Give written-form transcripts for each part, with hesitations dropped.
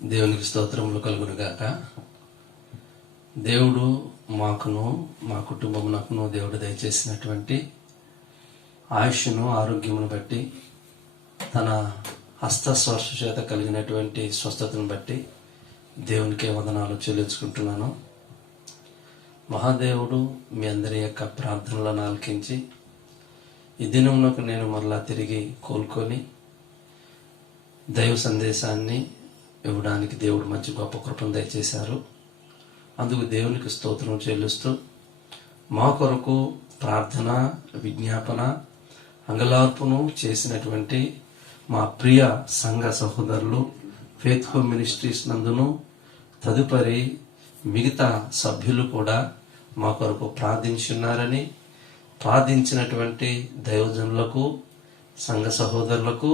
దేవునికి స్తోత్రములు కలుగునుగాక. దేవుడు మాకును మా కుటుంబమునకును దేవుడు దయచేసినటువంటి ఆయుష్ను ఆరోగ్యమును బట్టి, తన హస్తస్పర్శ చేత కలిగినటువంటి స్వస్థతను బట్టి దేవునికే వందనాలు చెల్లించుకుంటున్నాను. మహాదేవుడు మీ అందరి యొక్క ప్రార్థనలను ఆలకించి ఈ దినమునకు నేను మరలా తిరిగి కోలుకొని దైవ సందేశాన్ని ఇవ్వడానికి దేవుడు మంచి గొప్ప కృపను దయచేశారు. అందుకు దేవునికి స్తోత్రం చెల్లిస్తూ మా కొరకు ప్రార్థన, విజ్ఞాపన, అంగలార్పును చేసినటువంటి మా ప్రియ సంఘ సహోదరులు ఫెయిత్ హోమ్ మినిస్ట్రీస్ నందును తదుపరి మిగతా సభ్యులు కూడా మా కొరకు ప్రార్థించున్నారని, ప్రార్థించినటువంటి దైవజనులకు, సంఘ సహోదరులకు,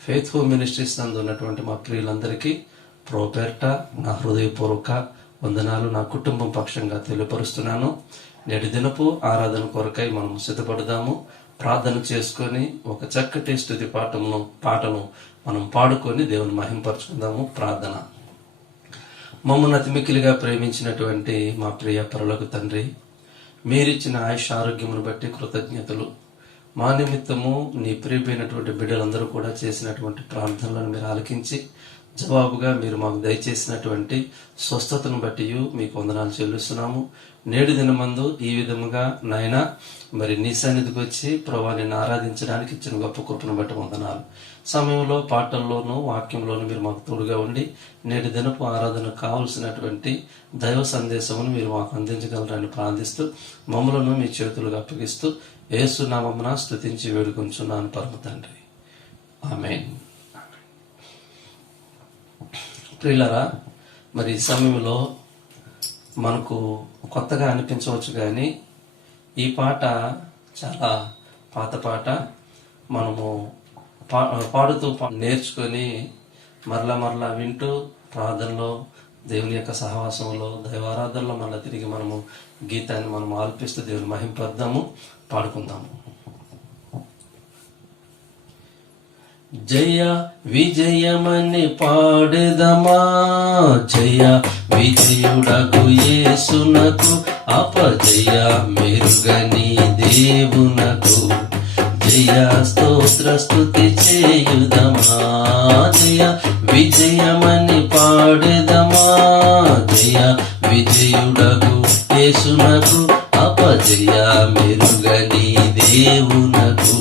ఫెయిత్ హోమ్ మినిస్ట్రీస్ నందు ఉన్నటువంటి మా ప్రియులందరికీ ప్రోపేర్ట నా హృదయపూర్వక వందనాలు నా కుటుంబం పక్షంగా తెలియపరుస్తున్నాను. నేటి దినపు ఆరాధన కొరకై మనం సిద్ధపడదాము. ప్రార్థన చేసుకొని ఒక చక్కటి స్తుతి పాటను మనం పాడుకొని దేవుని మహింపరచుకుందాము. ప్రార్థన. మమ్మల్ని అతి మిక్కిలిగా ప్రేమించినటువంటి మా ప్రియ పరలోక తండ్రి, మీరిచ్చిన ఆయుష్ ఆరోగ్యమును బట్టి కృతజ్ఞతలు. మా నిమిత్తము నీ ప్రియమైనటువంటి బిడ్డలందరూ కూడా చేసినటువంటి ప్రార్థనలను మీరు ఆలకించి జవాబుగా మీరు మాకు దయచేసినటువంటి స్వస్థతను బట్టి మీకు వందనాలు చెల్లిస్తున్నాము. నేడు దినమందు ఈ విధముగా నాయన మరి నీ సన్నిధికి వచ్చి ప్రభువా నిన్ను ఆరాధించడానికి ఇచ్చిన గొప్ప కృపను బట్టి వందనాలు. సమయంలో పాటల్లోనూ వాక్యంలోనూ మీరు మాకు తోడుగా ఉండి నేటి దినపు ఆరాధనకు కావలసినటువంటి దైవ సందేశమును మీరు మాకు అందించగలరని ప్రార్థిస్తూ మమ్మలను మీ చేతులుగా అప్పగిస్తూ యేసు నామమున స్తుతించి వేడుకొంచున్నాను పరమ తండ్రి. ఆమేన్. ప్రియులారా, మరి ఈ సమయంలో మనకు కొత్తగా అనిపించవచ్చు, కానీ ఈ పాట చాలా పాత పాట. మనము పాడుతూ నేర్చుకొని మరలా వింటూ ప్రార్థనలో, దేవుని యొక్క సహవాసంలో, దైవారాధనలో మళ్ళీ తిరిగి మనము గీతాన్ని మనం ఆలపిస్తూ దేవుని మహింపర్దాము, పాడుకుందాము. జయ విజయమని పాడెదమా, జయ విజయుడగు యేసునకు, అపజయ మెరుగని దేవునకు జయ స్తోత్ర స్తుతి చేయుదమా. జయ విజయమని పాడెదమా, జయ విజయుడగు యేసునకు, అపజయ మెరుగని దేవునకు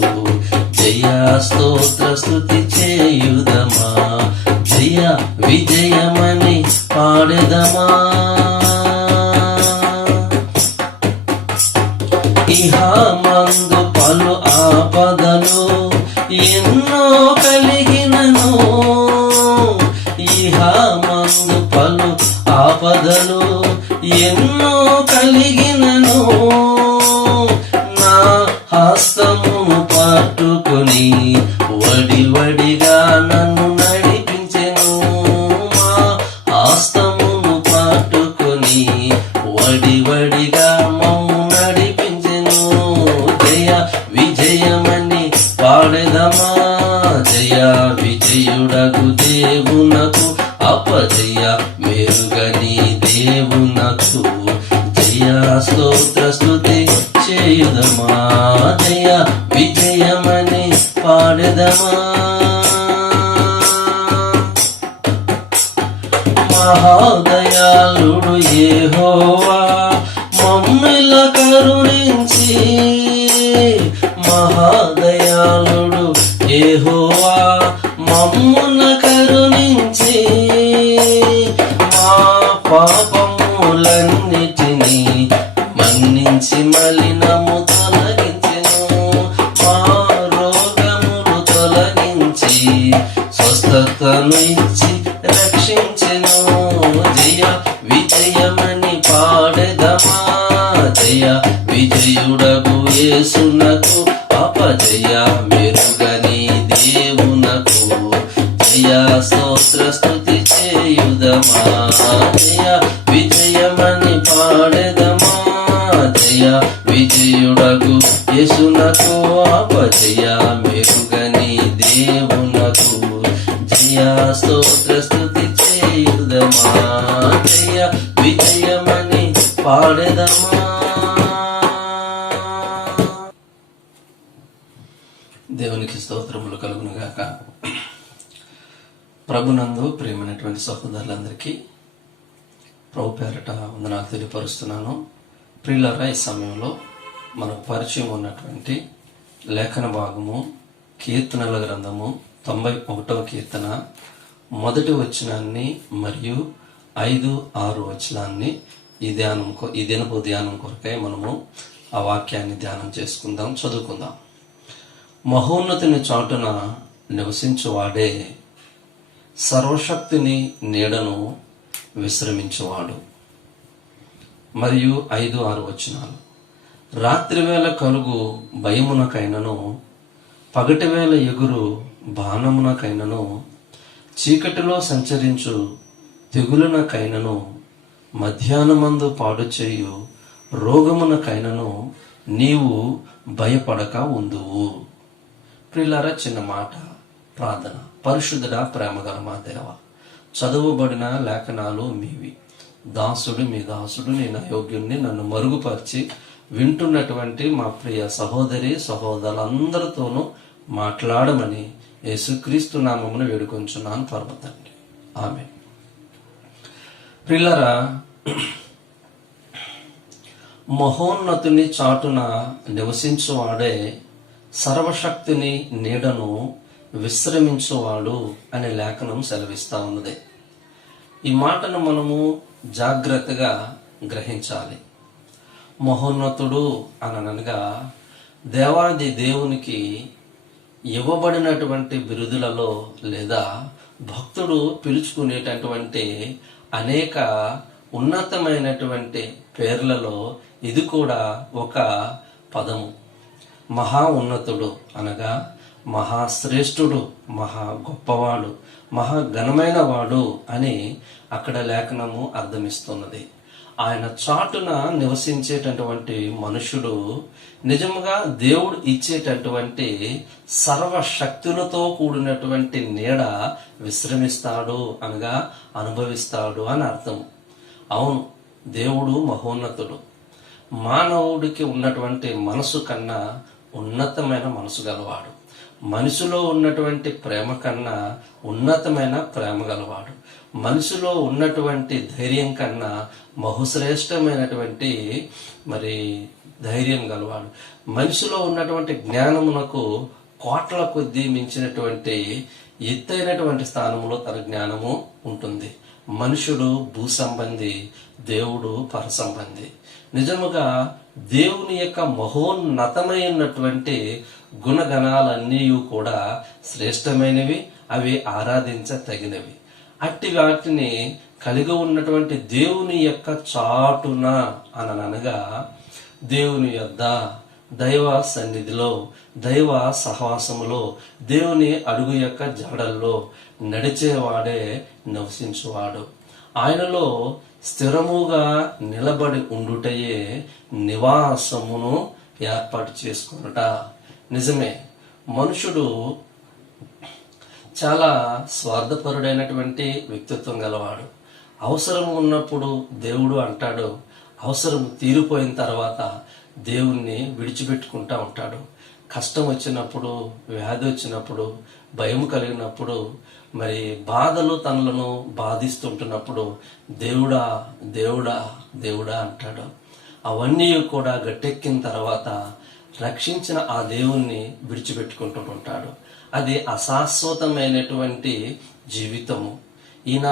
జయ స్తోత్ర స్తుతి చేయుదమా. జయ విజయమని పాడెదమా. ఇహమందు పలు ఆపదలు ఎన్నో కలిగినను, ఇహమందు పలు ఆపదలు ఎన్నో కలిగినను, నా హస్తమును పట్టుకొని వడివడిగా నన్ను నడిపించెను. మా హస్తమును పట్టుకొని వడివడిగా మమ్ము నడిపించెను. జయ విజయమని పాడెదమా, జయ విజయుడగు దేవునకు, అపజయ మెరుగని దేవునకు జయ స్తోత్ర స్తుతి చేయుదమా. జయ విజయమని పాడెదమా. మహాదయాళుడు యెహోవా మమ్మిల కరుణించి, మహాదయాళుడు యెహోవా మమ్మున కరుణించి, మా పాపములన్నిటినీ మన్నించి మలినము తొలగించెను. మా రోగములు తొలగించి స్వస్థతను ఇచ్చి రక్షించెను. జయ విజయమని పాడెదమా, జయ విజయుడగు యేసునకు, అపజయ మెరుగని దేవునకు జయ స్తోత్ర స్తుతి చేయుదమా. జయ విజయమని పాడెదమా, జయ విజయుడగు యేసునకు, అపజయ మెరుగని దేవునకు జయ స్తోత్ర స్తుతి చేయ పాడెదమా, జయ విజయమని పాడెదమా. దేవునికి స్తోత్రములు కలుగునుగాక. ప్రభునందు ప్రియమైనటువంటి సహోదరులందరికీ ప్రభు పేరట వందనాలు తెలియపరుస్తున్నాను. ప్రియులారా, ఈ సమయంలో మనకు పరిచయం ఉన్నటువంటి లేఖన భాగము కీర్తనల గ్రంథము 91వ కీర్తన 1వ వచనాన్ని మరియు 5, 6 వచనాన్ని ఈ దినపు ధ్యానం కొరకై మనము ఆ వాక్యాన్ని ధ్యానం చేసుకుందాం, చదువుకుందాం. మహోన్నతుని చాటున నివసించువాడే సర్వశక్తిని నీడను విశ్రమించువాడు. మరియు 5, 6 వచనాలు. రాత్రివేళ కలుగు భయమునకైనను, పగటివేళ ఎగురు బాణమునకైనను, చీకటిలో సంచరించు తెగులునకైనను, మధ్యాహ్నమందు పాడు చేయు రోగమునకైనను నీవు భయపడక ఉందువు. ప్రియులారా, చిన్న మాట ప్రార్థన. పరిశుద్ధుడా, ప్రేమగల మా దేవ, చదువుబడిన లేఖనాలు మీవి. దాసుడు మీ దాసుడు, నేను అయోగ్యుణ్ణి, నన్ను మరుగుపరిచి వింటున్నటువంటి మా ప్రియ సహోదరి సహోదరులందరితోనూ మాట్లాడమని యేసుక్రీస్తు నామమున వేడుకొంచున్నాను పరమతండ్రి, ఆమేన్. ప్రియులారా, మహోన్నతుని చాటున నివసించువాడే సర్వశక్తిని నీడను విశ్రమించువాడు అనే లేఖనం సెలవిస్తా ఉన్నది. ఈ మాటను మనము జాగ్రత్తగా గ్రహించాలి. మహోన్నతుడు అనగా దేవాది దేవునికి ఇవ్వబడినటువంటి బిరుదులలో లేదా భక్తుడు పిలుచుకునేటటువంటి అనేక ఉన్నతమైనటువంటి పేర్లలో ఇది కూడా ఒక పదము. మహా ఉన్నతుడు అనగా మహాశ్రేష్ఠుడు, మహా గొప్పవాడు, మహా ఘనమైన వాడు అని అక్కడ లేఖనము అర్థమిస్తున్నది. ఆయన చాటున నివసించేటటువంటి మనుషుడు నిజముగా దేవుడు ఇచ్చేటటువంటి సర్వశక్తులతో కూడినటువంటి నీడ విశ్రమిస్తాడు అనగా అనుభవిస్తాడు అని అర్థం. అవును, దేవుడు మహోన్నతుడు. మానవుడికి ఉన్నటువంటి మనసు కన్నా ఉన్నతమైన మనసు గలవాడు. మనసులో ఉన్నటువంటి ప్రేమ కన్నా ఉన్నతమైన ప్రేమ గలవాడు. మనసులో ఉన్నటువంటి ధైర్యం కన్నా బహుశ్రేష్టమైనటువంటి ధైర్యం గలవాడు. మనసులో ఉన్నటువంటి జ్ఞానమునకు కోట్ల కొద్దీ మించినటువంటి ఎత్తైనటువంటి స్థానంలో తన జ్ఞానము ఉంటుంది. మనుషుడు భూ సంబంధి, దేవుడు పర సంబంధి. నిజముగా దేవుని యొక్క మహోన్నతమైనటువంటి గుణగణాలన్నీ కూడా శ్రేష్టమైనవి, అవి ఆరాధించతగినవి. అట్టి వాటిని కలిగి ఉన్నటువంటి దేవుని యొక్క చాటున అనగా దేవుని యొద్ద, దైవ సన్నిధిలో, దైవ సహవాసములో, దేవుని అడుగు యొక్క జాడల్లో నడిచేవాడే నివసించువాడు. ఆయనలో స్థిరముగా నిలబడి ఉండుటయే నివాసమును ఏర్పాటు చేసుకున్నట. నిజమే, మనుషుడు చాలా స్వార్థపరుడైనటువంటి వ్యక్తిత్వం గలవాడు. అవసరం ఉన్నప్పుడు దేవుడు అంటాడు, అవసరం తీరిపోయిన తర్వాత దేవుణ్ణి విడిచిపెట్టుకుంటా ఉంటాడు. కష్టం వచ్చినప్పుడు, వ్యాధి వచ్చినప్పుడు, భయం కలిగినప్పుడు, బాధలు తనలను బాధిస్తుంటున్నప్పుడు దేవుడా దేవుడా దేవుడా అంటాడు. అవన్నీ కూడా గట్టెక్కిన తర్వాత రక్షించిన ఆ దేవుణ్ణి విడిచిపెట్టుకుంటూ ఉంటాడు. అది అశాశ్వతమైనటువంటి జీవితము. ఈయన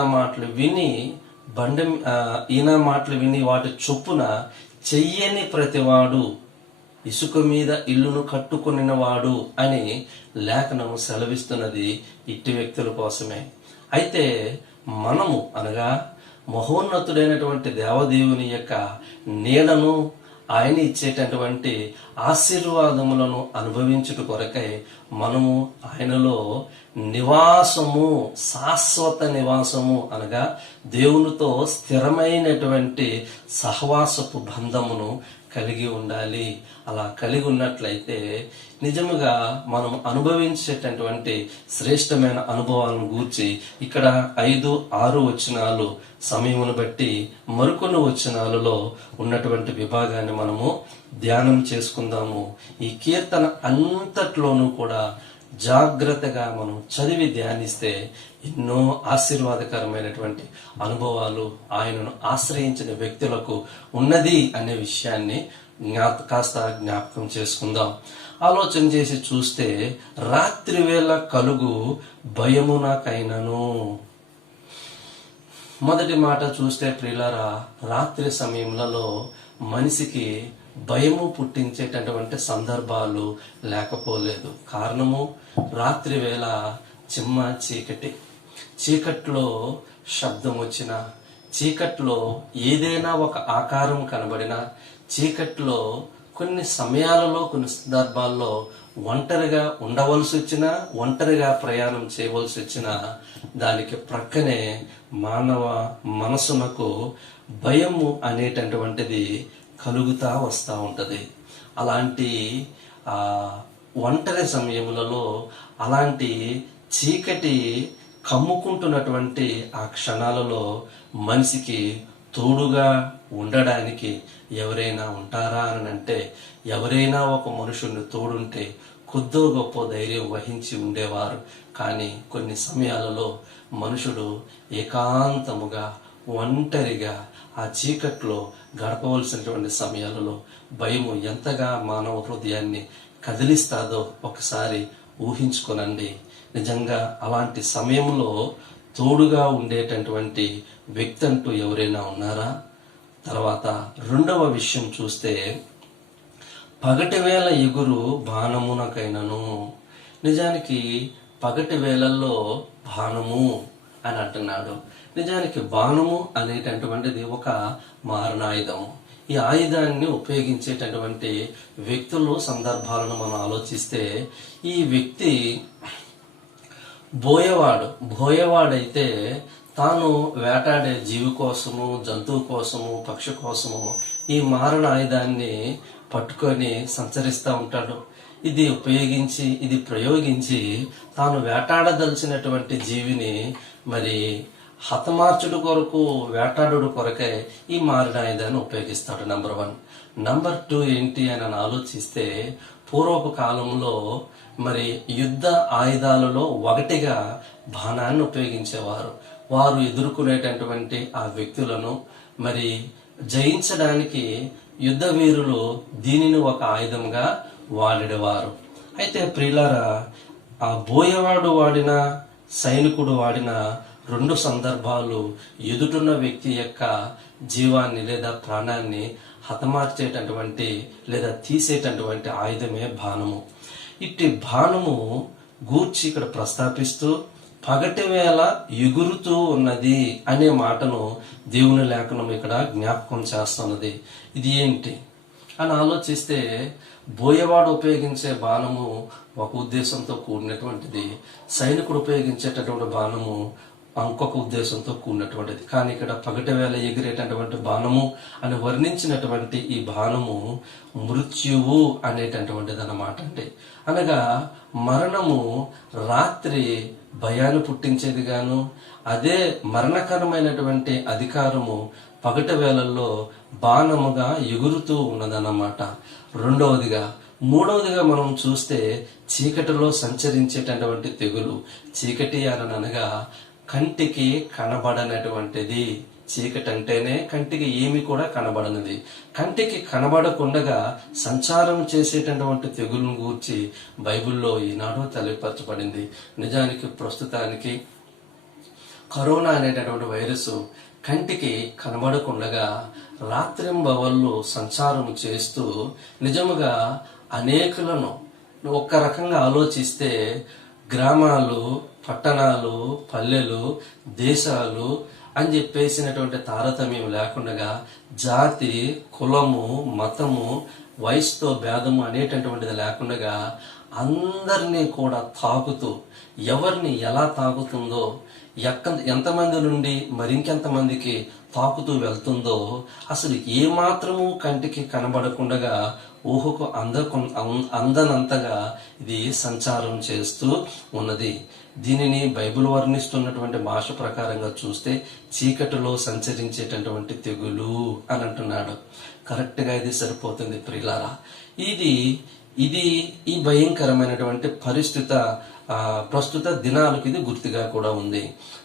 మాటలు విని వాటి చొప్పున చెయ్యని ప్రతివాడు ఇసుక మీద ఇల్లును కట్టుకొనినవాడు అని లేఖనము సెలవిస్తున్నది ఇట్టి వ్యక్తుల కోసమే. అయితే మనము అనగా మహోన్నతుడైనటువంటి దేవదేవుని యొక్క నీడను, ఆయన ఇచ్చేటటువంటి ఆశీర్వాదములను అనుభవించుట కొరకై మనము ఆయనలో నివాసము, శాశ్వత నివాసము అనగా దేవునితో స్థిరమైనటువంటి సహవాసపు బంధమును కలిగి ఉండాలి. అలా కలిగి ఉన్నట్లయితే నిజముగా మనం అనుభవించేటటువంటి శ్రేష్టమైన అనుభవాలను గూర్చి ఇక్కడ 5, 6 వచనాలు సమయమును బట్టి మరికొన్ని వచనాలలో ఉన్నటువంటి విభాగాన్ని మనము ధ్యానం చేసుకుందాము. ఈ కీర్తన అంతట్లోనూ కూడా జాగ్రత్తగా మనం చదివి ధ్యానిస్తే ఎన్నో ఆశీర్వాదకరమైనటువంటి అనుభవాలు ఆయనను ఆశ్రయించిన వ్యక్తులకు ఉన్నది అనే విషయాన్ని కాస్త జ్ఞాపకం చేసుకుందాం. ఆలోచన చేసి చూస్తే రాత్రి వేళ కలుగు భయము నాకైనను. మొదటి మాట చూస్తే ప్రియులారా, రాత్రి సమయంలో మనిషికి భయము పుట్టించేటటువంటి సందర్భాలు లేకపోలేదు. కారణము, రాత్రి వేళ చిమ్మ చీకటి, చీకట్లో శబ్దం వచ్చిన, చీకట్లో ఏదైనా ఒక ఆకారం కనబడినా, చీకట్లో కొన్ని సమయాలలో కొన్ని సందర్భాల్లో ఒంటరిగా ఉండవలసి వచ్చినా, ఒంటరిగా ప్రయాణం చేయవలసి వచ్చినా దానికి ప్రక్కనే మానవ మనసునకు భయము అనేటటువంటిది కలుగుతా వస్తూ ఉంటుంది. అలాంటి ఒంటరి సమయములలో, అలాంటి చీకటి కమ్ముకుంటున్నటువంటి ఆ క్షణాలలో మనిషికి తోడుగా ఉండడానికి ఎవరైనా ఉంటారా అని అంటే, ఎవరైనా ఒక మనుషుని తోడుంటే కొద్దో గొప్ప ధైర్యం వహించి ఉండేవారు. కానీ కొన్ని సమయాలలో మనుషుడు ఏకాంతముగా ఒంటరిగా ఆ చీకట్లో గడపవలసినటువంటి సమయాలలో భయము ఎంతగా మానవ హృదయాన్ని కదిలిస్తాదో ఒకసారి ఊహించుకోనండి. నిజంగా అలాంటి సమయంలో తోడుగా ఉండేటటువంటి వ్యక్తి అంటూ ఎవరైనా ఉన్నారా? తర్వాత రెండవ విషయం చూస్తే, పగటి వేళ ఎగురు బాణమునకైనను. నిజానికి పగటి వేళల్లో బాణము అని అంటున్నాడు. నిజానికి బాణము అనేటటువంటిది ఒక మారణాయుధము. ఈ ఆయుధాన్ని ఉపయోగించేటటువంటి వ్యక్తులు, సందర్భాలను మనం ఆలోచిస్తే, ఈ వ్యక్తి బోయవాడైతే తాను వేటాడే జీవి కోసము, జంతువు కోసము, పక్షి కోసము ఈ మారణ ఆయుధాన్ని పట్టుకొని సంచరిస్తూ ఉంటాడు. ఇది ప్రయోగించి తాను వేటాడదలిచినటువంటి జీవిని మరి హతమార్చుడు కొరకు, వేటాడు కొరకే ఈ మారణాయుధాన్ని ఉపయోగిస్తాడు. నంబర్ 1. నంబర్ 2 ఏంటి అని ఆలోచిస్తే, పూర్వపు కాలంలో మరి యుద్ధ ఆయుధాలలో ఒకటిగా బాణాన్ని ఉపయోగించేవారు. వారు ఎదుర్కొనేటటువంటి ఆ వ్యక్తులను మరి జయించడానికి యుద్ధ వీరులు దీనిని ఒక ఆయుధంగా వాడేవారు. అయితే ప్రియులారా, ఆ బోయవాడు వాడిన, సైనికుడు వాడిన 2 సందర్భాలు ఎదుటున్న వ్యక్తి యొక్క జీవాన్ని లేదా ప్రాణాన్ని హతమార్చేటటువంటి లేదా తీసేటటువంటి ఆయుధమే బాణము. ఇట్టి బాణము గూర్చి ఇక్కడ ప్రస్తాపిస్తూ పగటి వేళ ఎగురుతూ ఉన్నది అనే మాటను దేవుని లేఖనం ఇక్కడ జ్ఞాపకం చేస్తున్నది. ఇది ఏంటి అని ఆలోచిస్తే, బోయవాడు ఉపయోగించే బాణము ఒక ఉద్దేశంతో కూడినటువంటిది, సైనికుడు ఉపయోగించేటటువంటి బాణము ఇంకొక ఉద్దేశంతో కూడినటువంటిది. కానీ ఇక్కడ పగటి వేళ ఎగిరేటటువంటి బాణము అని వర్ణించినటువంటి ఈ బాణము మృత్యువు అనేటటువంటిది అన్నమాట అండి. అనగా మరణము రాత్రి భయాన్ని పుట్టించేది గాను, అదే మరణకరమైనటువంటి అధికారము పగటి వేళల్లో బాణముగా ఎగురుతూ ఉన్నదన్నమాట. మూడవదిగా మనం చూస్తే, చీకటిలో సంచరించేటటువంటి తెగులు. చీకటి అనగా కంటికి కనబడనటువంటిది. చీకటి అంటేనే కంటికి ఏమి కూడా కనబడనిది. కంటికి కనబడకుండా సంచారం చేసేటటువంటి తెగులను గూర్చి బైబిల్లో ఈనాడు తెలియపరచబడింది. నిజానికి ప్రస్తుతానికి కరోనా అనేటటువంటి వైరస్ కంటికి కనబడకుండా రాత్రింబవళ్ళు సంచారం చేస్తూ నిజముగా అనేకులను, ఒక్క రకంగా ఆలోచిస్తే గ్రామాలు, పట్టణాలు, పల్లెలు, దేశాలు అని చెప్పేసినటువంటి తారతమ్యం లేకుండా జాతి, కులము, మతము, వయసుతో భేదము అనేటటువంటిది లేకుండా అందరినీ కూడా తాకుతూ, ఎవరిని ఎలా తాకుతుందో, ఎంతమంది నుండి మరింకెంతమందికి తాకుతూ వెళ్తుందో అసలు ఏమాత్రము కంటికి కనబడకుండా, ఊహకు అందనంతగా ఇది సంచారం చేస్తూ ఉన్నది. దీనిని బైబిల్ వర్ణిస్తున్నటువంటి భాష ప్రకారంగా చూస్తే చీకటిలో సంచరించేటటువంటి తెగులు అని అంటున్నాడు. కరెక్ట్గా ఇది సరిపోతుంది ప్రియులారా. ఇది ఈ భయంకరమైనటువంటి ప్రస్తుత దినాలకు ఇది గుర్తుగా కూడా ఉంది.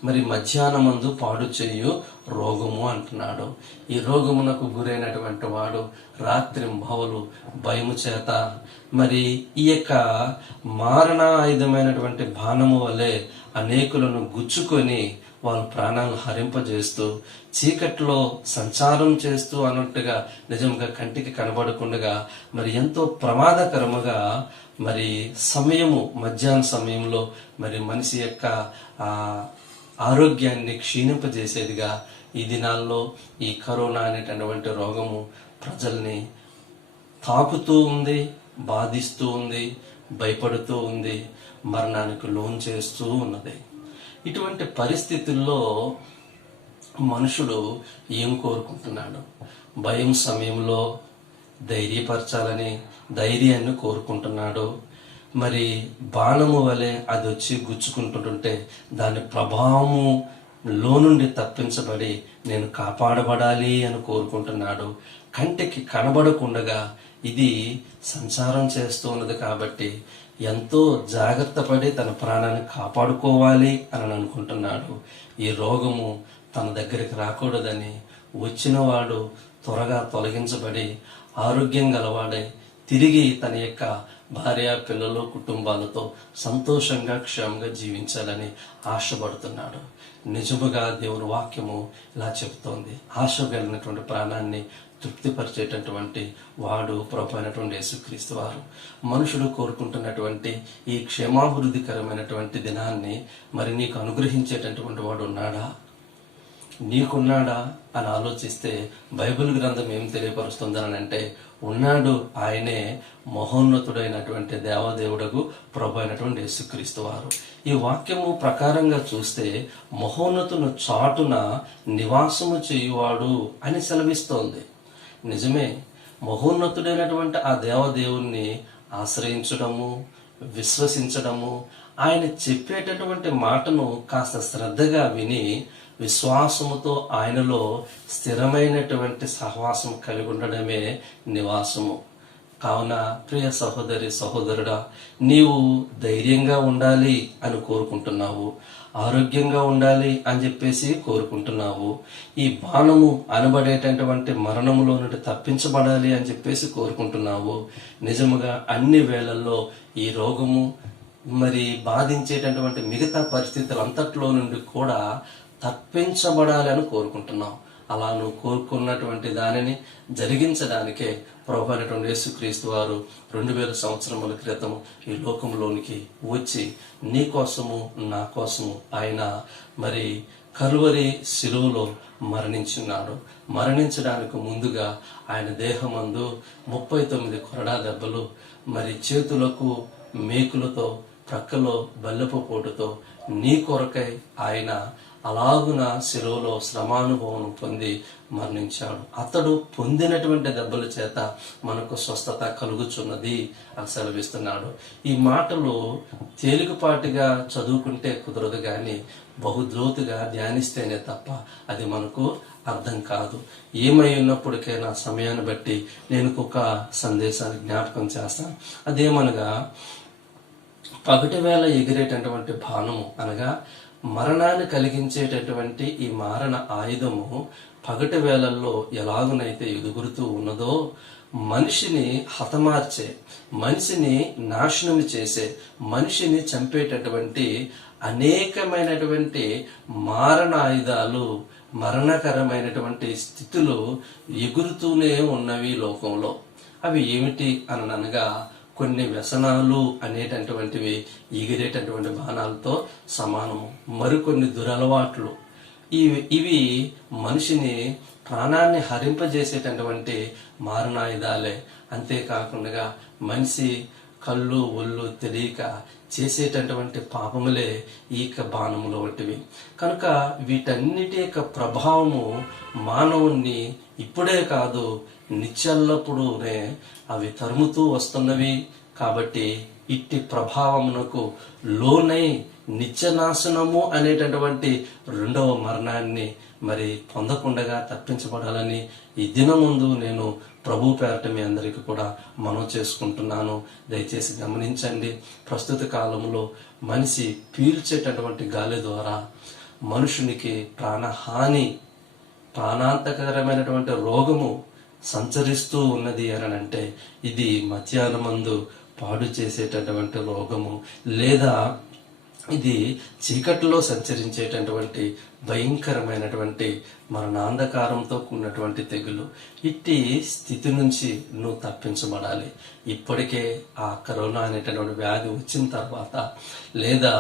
మరి మధ్యాహ్నమందు పాడు చేయు రోగము అంటున్నాడు. ఈ రోగమునకు గురైనటువంటి వాడు రాత్రింబవలు భయము చేత, మరి ఈ యొక్క మారణాయుధమైనటువంటి బాణము వలె అనేకులను గుచ్చుకొని వాళ్ళ ప్రాణాలను హరింపజేస్తూ, చీకట్లో సంచారం చేస్తూ అన్నట్టుగా నిజంగా కంటికి కనబడకుండా మరి ఎంతో ప్రమాదకరముగా మరి మధ్యాహ్న సమయంలో మరి మనిషి యొక్క ఆరోగ్యాన్ని క్షీణింపజేసేదిగా ఈ దినాల్లో ఈ కరోనా అనేటటువంటి రోగము ప్రజల్ని తాకుతూ ఉంది, బాధిస్తూ ఉంది, భయపడుతూ ఉంది, మరణానికి లోన్ చేస్తూ ఉన్నది. ఇటువంటి పరిస్థితుల్లో మనుషుడు ఏం కోరుకుంటున్నాడు? భయం సమయంలో ధైర్యపరచాలని ధైర్యాన్ని కోరుకుంటున్నాడు. మరి బాణము వలె అది వచ్చి గుచ్చుకుంటుంటే దాని ప్రభావము నుండి తప్పించబడి నేను కాపాడబడాలి అని కోరుకుంటున్నాడు. కంటికి కనబడకుండగా ఇది సంచారం చేస్తూ ఉన్నది కాబట్టి ఎంతో జాగ్రత్త పడి తన ప్రాణాన్ని కాపాడుకోవాలి అని అనుకుంటున్నాడు. ఈ రోగము తన దగ్గరికి రాకూడదని వచ్చినవాడు త్వరగా తొలగించబడి ఆరోగ్యం గలవాడై తిరిగి తన యొక్క భార్య, పిల్లలు, కుటుంబాలతో సంతోషంగా క్షేమంగా జీవించాలని ఆశపడుతున్నాడు. నిజముగా దేవుని వాక్యము ఇలా చెబుతోంది. ఆశ కలిగినటువంటి ప్రాణాన్ని తృప్తిపరిచేటటువంటి వాడు ప్రభు అయినటువంటి యేసుక్రీస్తు వారు. మనుషుడు కోరుకుంటున్నటువంటి ఈ క్షేమాభివృద్ధికరమైనటువంటి దినాన్ని మరి నీకు అనుగ్రహించేటటువంటి వాడు ఉన్నాడా? నీకున్నాడా అని ఆలోచిస్తే బైబిల్ గ్రంథం ఏం తెలియపరుస్తుందని అంటే ఉన్నాడు. ఆయనే మహోన్నతుడైనటువంటి దేవదేవుడకు ప్రభు అయినటువంటి యేసుక్రీస్తు వారు. ఈ వాక్యము ప్రకారంగా చూస్తే మహోన్నతును చాటున నివాసము చేయువాడు అని సెలవిస్తోంది. నిజమే, మహోన్నతుడైనటువంటి ఆ దేవదేవుణ్ణి ఆశ్రయించడము, విశ్వసించడము, ఆయన చెప్పేటటువంటి మాటను కాస్త శ్రద్ధగా విని విశ్వాసముతో ఆయనలో స్థిరమైనటువంటి సహవాసం కలిగి ఉండడమే నివాసము. కావున ప్రియ సహోదరి, సహోదరుడా, నీవు ధైర్యంగా ఉండాలి అని కోరుకుంటున్నావు, ఆరోగ్యంగా ఉండాలి అని చెప్పేసి కోరుకుంటున్నావు, ఈ బాణము అనబడేటటువంటి మరణములో నుండి తప్పించబడాలి అని చెప్పేసి కోరుకుంటున్నావు. నిజముగా అన్ని వేళల్లో ఈ రోగము మరి బాధించేటటువంటి మిగతా పరిస్థితులు అంతట్లో నుండి కూడా తప్పించబడాలి అని కోరుకుంటున్నావు. అలా నువ్వు కోరుకున్నటువంటి దానిని జరిగించడానికే ప్రభు అయినటువంటి యేసుక్రీస్తు వారు 2000 సంవత్సరముల క్రితం ఈ లోకంలోనికి వచ్చి నీ కోసము, నా కోసము ఆయన మరి కల్వరి శిలువలో మరణించున్నాడు. మరణించడానికి ముందుగా ఆయన దేహమందు 39 కొరడా దెబ్బలు, మరి చేతులకు మేకులతో, ప్రక్కలో బల్లెపు పోటుతో నీ కొరకై ఆయన అలాగున శిలువలో శ్రమానుభవం పొంది మరణించాడు. అతడు పొందినటువంటి దెబ్బల చేత మనకు స్వస్థత కలుగుచున్నది అని సెలవిస్తున్నాడు. ఈ మాటలు తేలికపాటిగా చదువుకుంటే కుదరదు, కానీ బహుద్లోతుగా ధ్యానిస్తేనే తప్ప అది మనకు అర్థం కాదు. ఏమై ఉన్నప్పటికైనా సమయాన్ని బట్టి నేను ఒక సందేశాన్ని జ్ఞాపకం చేస్తాను. అదేమనగా పగటి వేళ ఎగిరేటటువంటి బాణము అనగా మరణాన్ని కలిగించేటటువంటి ఈ మారణ ఆయుధము పగటి వేళల్లో ఎలాగునైతే ఎదుగురుతూ ఉన్నదో మనిషిని హతమార్చే, మనిషిని నాశనం చేసే, మనిషిని చంపేటటువంటి అనేకమైనటువంటి మారణాయుధాలు, మరణకరమైనటువంటి స్థితులు ఎగురుతూనే ఉన్నవి లోకంలో. అవి ఏమిటి అని అనగా కొన్ని వ్యసనాలు అనేటటువంటివి ఎగిరేటటువంటి బాణాలతో సమానము. మరికొన్ని దురలవాట్లు, ఇవి మనిషిని ప్రాణాన్ని హరింపజేసేటటువంటి మారణాయుధాలే. అంతేకాకుండా మనిషి కళ్ళు ఒళ్ళు తెలియక చేసేటటువంటి పాపములే ఈ యొక్క బాణములు వంటివి. కనుక వీటన్నిటి యొక్క ప్రభావము మానవుణ్ణి ఇప్పుడే కాదు నిత్యల్లప్పుడూనే అవి తరుముతూ వస్తున్నవి. కాబట్టి ఇట్టి ప్రభావమునకు లోనై నిత్యనాశనము అనేటటువంటి రెండవ మరణాన్ని మరి పొందకుండా తప్పించబడాలని ఈ దినముందు నేను ప్రభు పేరట మీ అందరికీ కూడా మనవి చేసుకుంటున్నాను. దయచేసి గమనించండి. ప్రస్తుత కాలంలో మనిషి పీల్చేటటువంటి గాలి ద్వారా మనుషునికి ప్రాణహాని, ప్రాణాంతకరమైనటువంటి రోగము సంచరిస్తూ ఉన్నది అని అంటే ఇది మధ్యాహ్నమందు పాడు చేసేటటువంటి రోగము, లేదా ఇది చీకటిలో సంచరించేటటువంటి భయంకరమైనటువంటి మరణాంధకారంతో కూడినటువంటి తెగులు. ఇట్టి స్థితి నుంచి నువ్వు తప్పించబడాలి. ఇప్పటికే ఆ కరోనా అనేటటువంటి వ్యాధి వచ్చిన తర్వాత, లేదా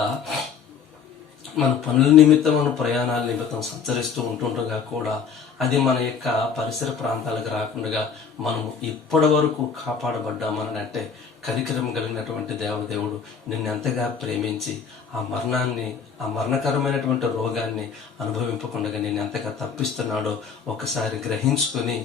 మన పనుల నిమిత్తం, మన ప్రయాణాల నిమిత్తం సంచరిస్తూ ఉంటుండగా కూడా అది మన యొక్క పరిసర ప్రాంతాలకు రాకుండా మనం ఇప్పటి వరకు కాపాడబడ్డామని అంటే కనికరం కలిగినటువంటి దేవదేవుడు నిన్ను ఎంతగా ప్రేమించి ఆ మరణాన్ని, ఆ మరణకరమైనటువంటి రోగాన్ని అనుభవింపకుండా నేను ఎంతగా తప్పిస్తున్నాడో ఒకసారి గ్రహించుకొని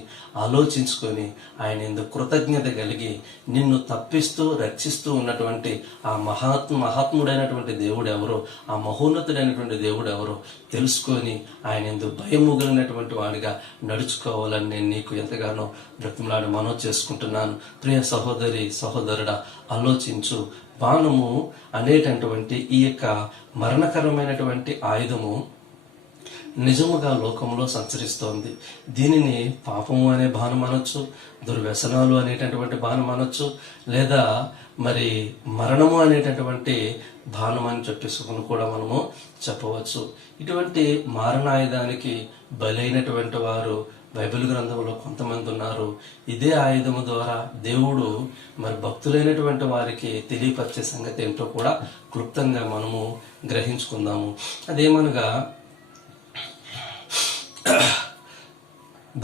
ఆలోచించుకొని ఆయన ఎందుకు కృతజ్ఞత కలిగి నిన్ను తప్పిస్తూ రక్షిస్తూ ఉన్నటువంటి ఆ మహాత్ముడైనటువంటి దేవుడు ఎవరో, ఆ మహోన్నతుడైనటువంటి దేవుడు ఎవరో తెలుసుకొని ఆయన ఎందుకు భయము కలిగినటువంటి వాడిగా నడుచుకోవాలని నేను నీకు ఎంతగానో బ్రతిమలాడి మనవి చేసుకుంటున్నాను. ప్రియ సహోదరి సహోదరుడా, ఆలోచించు. బాణము అనేటటువంటి ఈ యొక్క మరణకరమైనటువంటి ఆయుధము నిజముగా లోకంలో సంచరిస్తోంది. దీనిని పాపము అనే బాణం అనొచ్చు, దుర్వ్యసనాలు అనేటటువంటి బాణం అనొచ్చు, లేదా మరి మరణము అనేటటువంటి బాణం అని చెప్పేసుకుని కూడా మనము చెప్పవచ్చు. ఇటువంటి మారణాయుధానికి బలైనటువంటి వారు బైబిల్ గ్రంథంలో కొంతమంది ఉన్నారు. ఇదే ఆయుధము ద్వారా దేవుడు మరి భక్తులైనటువంటి వారికి తెలియపరిచే సంగతి ఏంటో కూడా క్లుప్తంగా మనము గ్రహించుకుందాము. అదేమనగా,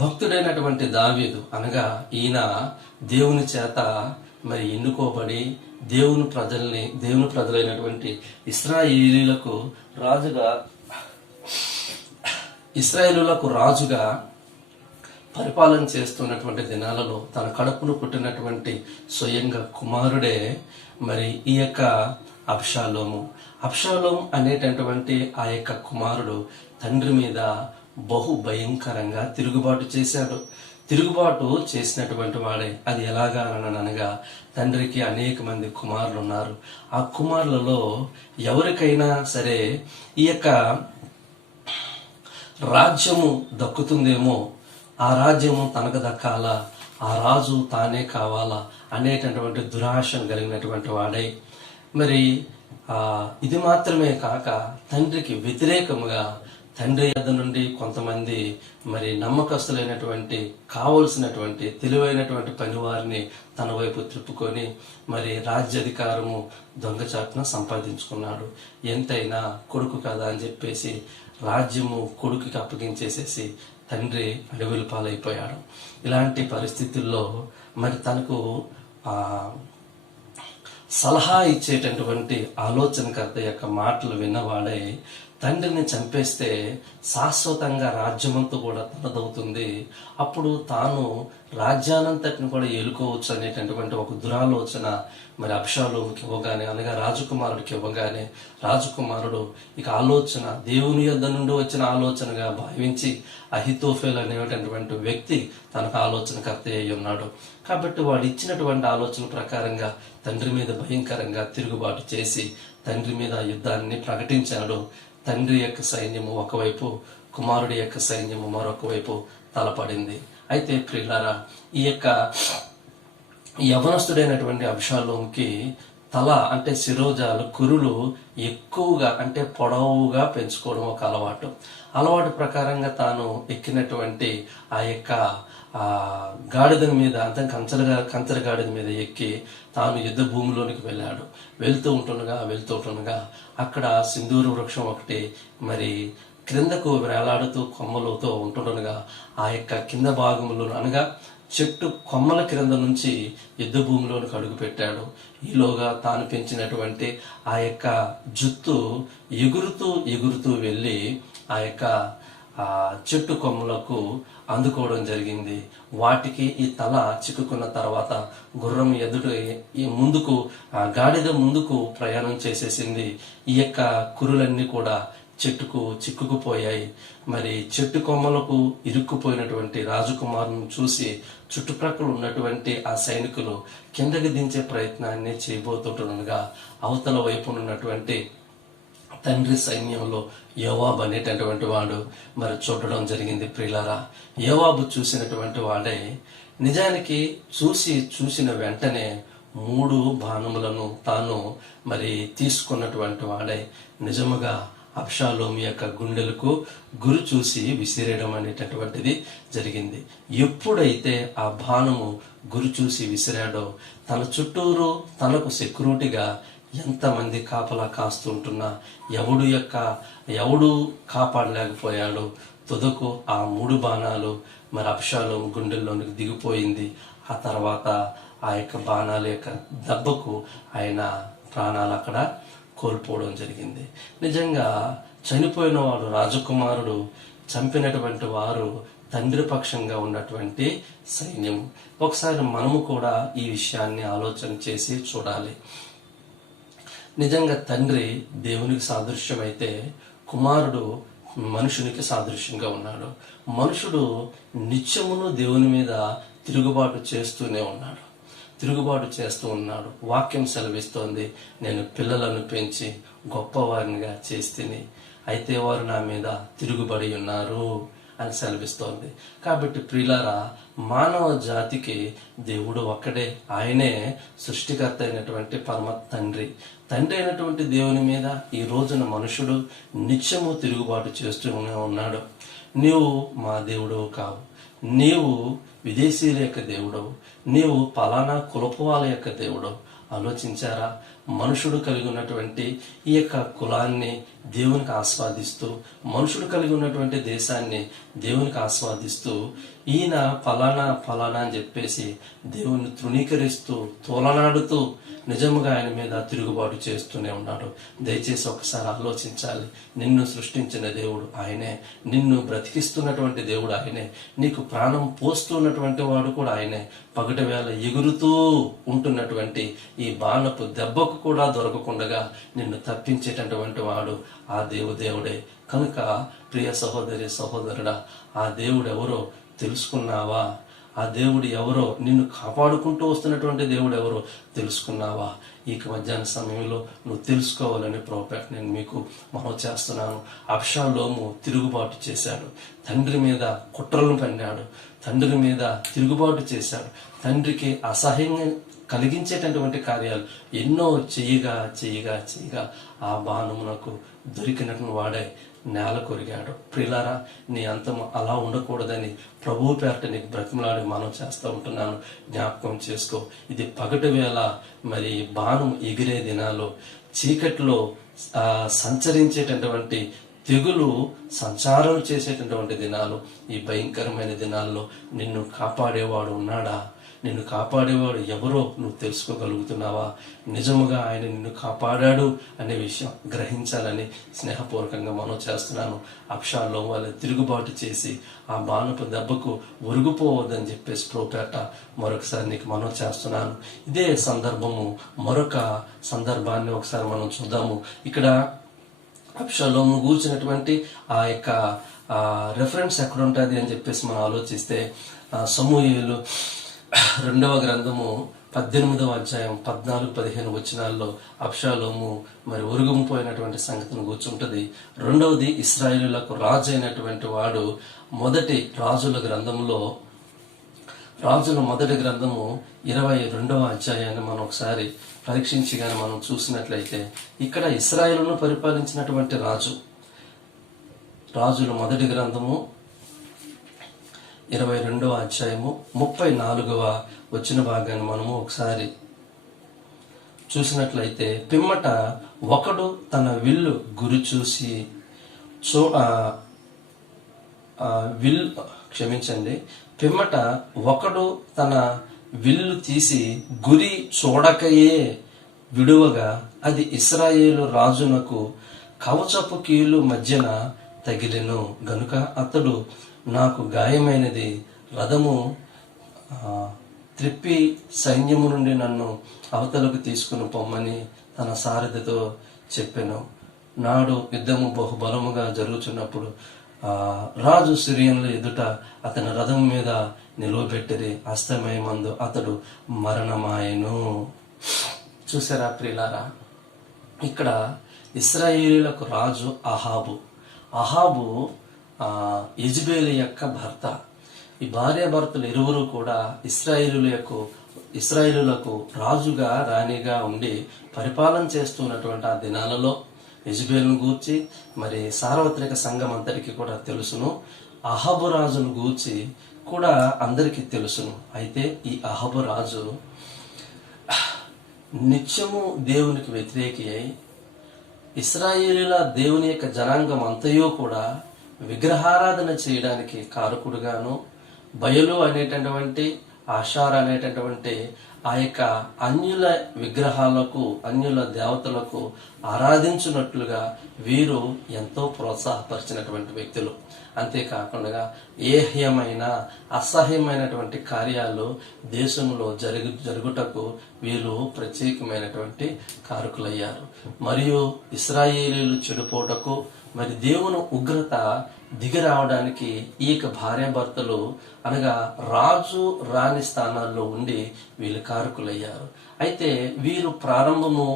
భక్తుడైనటువంటి దావీదు అనగా ఈయన దేవుని చేత మరి ఎన్నుకోబడి దేవుని ప్రజలైనటువంటి ఇశ్రాయేలీయులకు రాజుగా పరిపాలన చేస్తున్నటువంటి దినాలలో తన కడుపును పుట్టినటువంటి స్వయంగా కుమారుడే మరి ఈ యొక్క అబ్షాలోము అనేటటువంటి ఆ యొక్క కుమారుడు తండ్రి మీద బహు భయంకరంగా తిరుగుబాటు చేశాడు. తిరుగుబాటు చేసినటువంటి వాడే. అది ఎలాగా అనగా, తండ్రికి అనేక మంది కుమారులు ఉన్నారు. ఆ కుమారులలో ఎవరికైనా సరే ఈ యొక్క రాజ్యము దక్కుతుందేమో, ఆ రాజ్యము తనకు దక్కాలా, ఆ రాజు తానే కావాలా అనేటటువంటి దురాశను కలిగినటువంటి వాడై మరి ఇది మాత్రమే కాక తండ్రికి వ్యతిరేకముగా తండ్రి యొద్ద నుండి కొంతమంది మరి నమ్మకస్తులైనటువంటి కావలసినటువంటి తెలివైనటువంటి పనివారిని తన వైపు తిప్పుకొని మరి రాజ్యాధికారము దొంగచాటున సంపాదించుకున్నాడు. ఎంతైనా కొడుకు కదా అని చెప్పేసి రాజ్యము కొడుకుకి అప్పగించేసేసి తండ్రి అడవుల పాలైపోయాడు. ఇలాంటి పరిస్థితుల్లో మరి తనకు సలహా ఇచ్చేటటువంటి ఆలోచనకర్త యొక్క మాటలు విన్నవాడే తండ్రిని చంపేస్తే శాశ్వతంగా రాజ్యమంతా కూడా తనదవుతుంది, అప్పుడు తాను రాజ్యానంతటిని కూడా ఏలుకోవచ్చు అనేటటువంటి ఒక దురాలోచన మరి అబ్షాలోముకి ఇవ్వగానే, అనగా రాజకుమారుడికి ఇవ్వగానే, రాజకుమారుడు ఇక ఆలోచన దేవుని యొద్ద నుండి వచ్చిన ఆలోచనగా భావించి అహితోఫెల్ అనేటటువంటి వ్యక్తి తనకు ఆలోచనకర్త అయి ఉన్నాడు. కాబట్టి వాడు ఇచ్చినటువంటి ఆలోచన ప్రకారంగా తండ్రి మీద భయంకరంగా తిరుగుబాటు చేసి తండ్రి మీద యుద్ధాన్ని ప్రకటించాడు. తండ్రి యొక్క సైన్యము ఒకవైపు, కుమారుడి యొక్క సైన్యము మరొక వైపు తలపడింది. అయితే ప్రియులారా, ఈ యొక్క యవనస్తుడైనటువంటి అబ్షాలోముకి తల అంటే శిరోజాలు, కురులు ఎక్కువగా అంటే పొడవుగా పెంచుకోవడం ఒక అలవాటు ప్రకారంగా తాను ఎక్కినటువంటి ఆ యొక్క గాడిద మీద, అంటే కంచర గాడిద మీద ఎక్కి తాను యుద్ధ భూమిలోనికి వెళ్ళాడు. వెళ్తూ ఉంటుండగా అక్కడ సింధూర వృక్షం ఒకటి మరి క్రిందకు వేలాడుతూ కొమ్మలతో ఉంటుండగా ఆ యొక్క కింద భాగములో, అనగా చెట్టు కొమ్మల క్రింద నుంచి యుద్ధ భూమిలోనికి అడుగుపెట్టాడు. ఈలోగా తాను పెంచినటువంటి ఆ యొక్క జుత్తు ఎగురుతూ ఎగురుతూ వెళ్ళి ఆ యొక్క చెట్టు కొమ్మలకు అందుకోవడం జరిగింది. వాటికి ఈ తల చిక్కుకున్న తర్వాత గుర్రం ఎదుట ఈ ముందుకు గాడిద ముందుకు ప్రయాణం చేసేసింది. ఈ యొక్క కురులన్నీ కూడా చెట్టుకు చిక్కుకుపోయాయి. మరి చెట్టు కొమ్మలకు ఇరుక్కుపోయినటువంటి రాజకుమారుని చూసి చుట్టుప్రక్కల ఉన్నటువంటి ఆ సైనికులు కిందకి దించే ప్రయత్నాన్ని చేయబోతుండగా అవతల వైపున ఉన్నటువంటి తండ్రి సైన్యంలో యోవాబు అనేటటువంటి వాడు మరి చూడడం జరిగింది. ప్రియులారా, యోవాబు చూసినటువంటి వాడే నిజానికి చూసిన వెంటనే 3 బాణములను తాను మరి తీసుకున్నటువంటి వాడే నిజముగా అబ్షాలోము యొక్క గుండెలకు గురి చూసి విసిరేయడం అనేటటువంటిది జరిగింది. ఎప్పుడైతే ఆ బాణము గురి చూసి విసిరాడో తన చుట్టూరు తనకు సెక్యూరిటీగా ఎంతమంది కాపలా కాస్తుంటున్నా ఎవడు కాపాడలేకపోయాడు. తుదకు ఆ 3 బాణాలు మరి అబ్షాలోము గుండెల్లోనికి దిగిపోయింది. ఆ తర్వాత ఆ యొక్క బాణాల యొక్క దెబ్బకు ఆయన ప్రాణాలు అక్కడ కోల్పోవడం జరిగింది. నిజంగా చనిపోయిన వాడు రాజకుమారుడు, చంపినటువంటి వారు తండ్రి పక్షంగా ఉన్నటువంటి సైన్యం. ఒకసారి మనము కూడా ఈ విషయాన్ని ఆలోచన చేసి చూడాలి. నిజంగా తండ్రి దేవునికి సాదృశ్యం అయితే కుమారుడు మనుషునికి సాదృశ్యంగా ఉన్నాడు. మనుషుడు నిత్యమును దేవుని మీద తిరుగుబాటు చేస్తూ ఉన్నాడు. వాక్యం సెలవిస్తోంది, నేను పిల్లలను పెంచి గొప్పవారినిగా చేస్తేని, అయితే వారు నా మీద తిరుగుబడి ఉన్నారు అని సెలవిస్తోంది. కాబట్టి ప్రియులారా, మానవ జాతికి దేవుడు ఒక్కడే. ఆయనే సృష్టికర్త అయినటువంటి పరమ తండ్రి అయినటువంటి దేవుని మీద ఈ రోజున మనుషుడు నిత్యము తిరుగుబాటు చేస్తూనే ఉన్నాడు. నీవు మా దేవుడవు కావు, నీవు విదేశీయుల యొక్క దేవుడవు, నీవు పలానా కులపు వాళ్ళ యొక్క దేవుడవు. ఆలోచించారా? మనుషుడు కలిగి ఉన్నటువంటి ఈ యొక్క కులాన్ని దేవునికి ఆస్వాదిస్తూ, మనుషుడు కలిగి ఉన్నటువంటి దేశాన్ని దేవునికి ఆస్వాదిస్తూ, ఈయన ఫలానా అని చెప్పేసి దేవుని తృణీకరిస్తూ తోలనాడుతూ నిజముగా ఆయన మీద తిరుగుబాటు చేస్తూనే ఉన్నాడు. దయచేసి ఒకసారి ఆలోచించాలి. నిన్ను సృష్టించిన దేవుడు ఆయనే, నిన్ను బ్రతికిస్తున్నటువంటి దేవుడు ఆయనే, నీకు ప్రాణం పోస్తున్నటువంటి వాడు కూడా ఆయనే. పగటి వేళ ఎగురుతూ ఉంటున్నటువంటి ఈ బాణపు దెబ్బకు కూడా దొరకకుండా నిన్ను తప్పించేటటువంటి వాడు ఆ దేవుడే. కనుక ప్రియ సహోదరి సహోదరుడా, ఆ దేవుడు ఎవరో తెలుసుకున్నావా? ఆ దేవుడు ఎవరో, నిన్ను కాపాడుకుంటూ వస్తున్నటువంటి దేవుడు ఎవరో తెలుసుకున్నావా? ఈ మధ్యాహ్న సమయంలో నువ్వు తెలుసుకోవాలని ప్రోపేట్ నేను మీకు మనవి చేస్తున్నాను. అబ్షాలోము తిరుగుబాటు చేశాడు, తండ్రి మీద కుట్రలను పన్నాడు, తండ్రి మీద తిరుగుబాటు చేశాడు, తండ్రికి అసహ్యంగా కలిగించేటటువంటి కార్యాలు ఎన్నో చేయగా ఆ బాణమునకు దొరికినట్టు వాడే నేల కొరిగాడు. ప్రియులారా, నీ అంతము అలా ఉండకూడదని ప్రభువు పేరట నీకు బ్రతిమలాడి మనం చేస్తూ ఉంటున్నాను. జ్ఞాపకం చేసుకో. ఇది పగటి వేళ మరి బాణం ఎగిరే దినాలు, చీకట్లో సంచరించేటటువంటి తెగులు సంచారం చేసేటటువంటి దినాలు. ఈ భయంకరమైన దినాల్లో నిన్ను కాపాడేవాడు ఉన్నాడా? నిన్ను కాపాడేవాడు ఎవరో నువ్వు తెలుసుకోగలుగుతున్నావా? నిజముగా ఆయన నిన్ను కాపాడాడు అనే విషయం గ్రహించాలని స్నేహపూర్వకంగా మనం చేస్తున్నాను. అబ్షాలోము వాళ్ళ తిరుగుబాటు చేసి ఆ బాణపు దెబ్బకు ఒరిగిపోవద్దని చెప్పేసి ప్రోపేట మరొకసారి నీకు మనం చేస్తున్నాను. ఇదే సందర్భము, మరొక సందర్భాన్ని ఒకసారి మనం చూద్దాము. ఇక్కడ అబ్షాలోము కూర్చున్నటువంటి ఆ యొక్క రెఫరెన్స్ ఎక్కడ ఉంటుంది అని చెప్పేసి మనం ఆలోచిస్తే సమూయేలు 2వ గ్రంథము 18వ అధ్యాయం 14-15 వచనాల్లో అబ్షాలోము మరి ఒరుగుపోయినటువంటి సంగతిని కూర్చుంటది. రెండవది, ఇశ్రాయేలులకు రాజు అయినటువంటి వాడు మొదటి రాజుల మొదటి గ్రంథము 22వ అధ్యాయాన్ని మనం ఒకసారి పరీక్షించి మనం చూసినట్లయితే ఇక్కడ ఇశ్రాయేలును పరిపాలించినటువంటి రాజుల మొదటి గ్రంథము 22వ అధ్యాయము 34వ వచ్చిన భాగాన్ని మనము ఒకసారి చూసినట్లయితే, పిమ్మట ఒకడు తన విల్లు గురి చూసి క్షమించండి, పిమ్మట ఒకడు తన విల్లు తీసి గురి చూడకయే విడువగా అది ఇశ్రాయేలు రాజునకు కవచపు కీలు మధ్యన తగిలెను గనుక అతడు, నాకు గాయమైనది, రథము త్రిప్పి సైన్యము నుండి నన్ను అవతలకు తీసుకుని పొమ్మని తన సారథితో చెప్పెను. నాడు యుద్ధము బహుబలముగా జరుగుతున్నప్పుడు రాజు సిరియన్ల ఎదుట అతని రథం మీద నిలువబెట్టిరి. అస్తమయమందు అతడు మరణమాయెను. చూసారా ప్రియులారా, ఇక్కడ ఇశ్రాయేలీలకు రాజు అహాబు. అహాబు యెజబేలు యొక్క భర్త. ఈ భార్యాభర్తలు ఇరువురు కూడా ఇశ్రాయేలులకు రాజుగా రాణిగా ఉండి పరిపాలన చేస్తున్నటువంటి ఆ దినాలలో యెజబేలును గూర్చి మరి సార్వత్రిక సంఘం అంతటికి కూడా తెలుసును. అహాబు రాజును గూర్చి కూడా అందరికీ తెలుసును. అయితే ఈ అహాబు రాజు నిత్యము దేవునికి వ్యతిరేకి అయి ఇశ్రాయేలీల దేవుని యొక్క జనాంగం అంతయో కూడా విగ్రహారాధన చేయడానికి కారకుడుగాను, బయలు అనేటటువంటి ఆషార్ అనేటటువంటి ఆ యొక్క అన్యుల విగ్రహాలకు, అన్యుల దేవతలకు ఆరాధించున్నట్లుగా వీరు ఎంతో ప్రోత్సాహపరిచినటువంటి వ్యక్తులు. అంతేకాకుండా ఏహ్యమైన అసహ్యమైనటువంటి కార్యాలు దేశంలో జరుగుటకు వీళ్ళు ప్రత్యేకమైనటువంటి కారకులయ్యారు. మరియు ఇశ్రాయేలీలు చెడిపోటకు మరి దేవుని ఉగ్రత దిగి రావడానికి ఈ యొక్క భార్యాభర్తలు అనగా రాజు రాణి స్థానాల్లో ఉండి వీళ్ళు కారకులయ్యారు. అయితే వీరు ప్రారంభము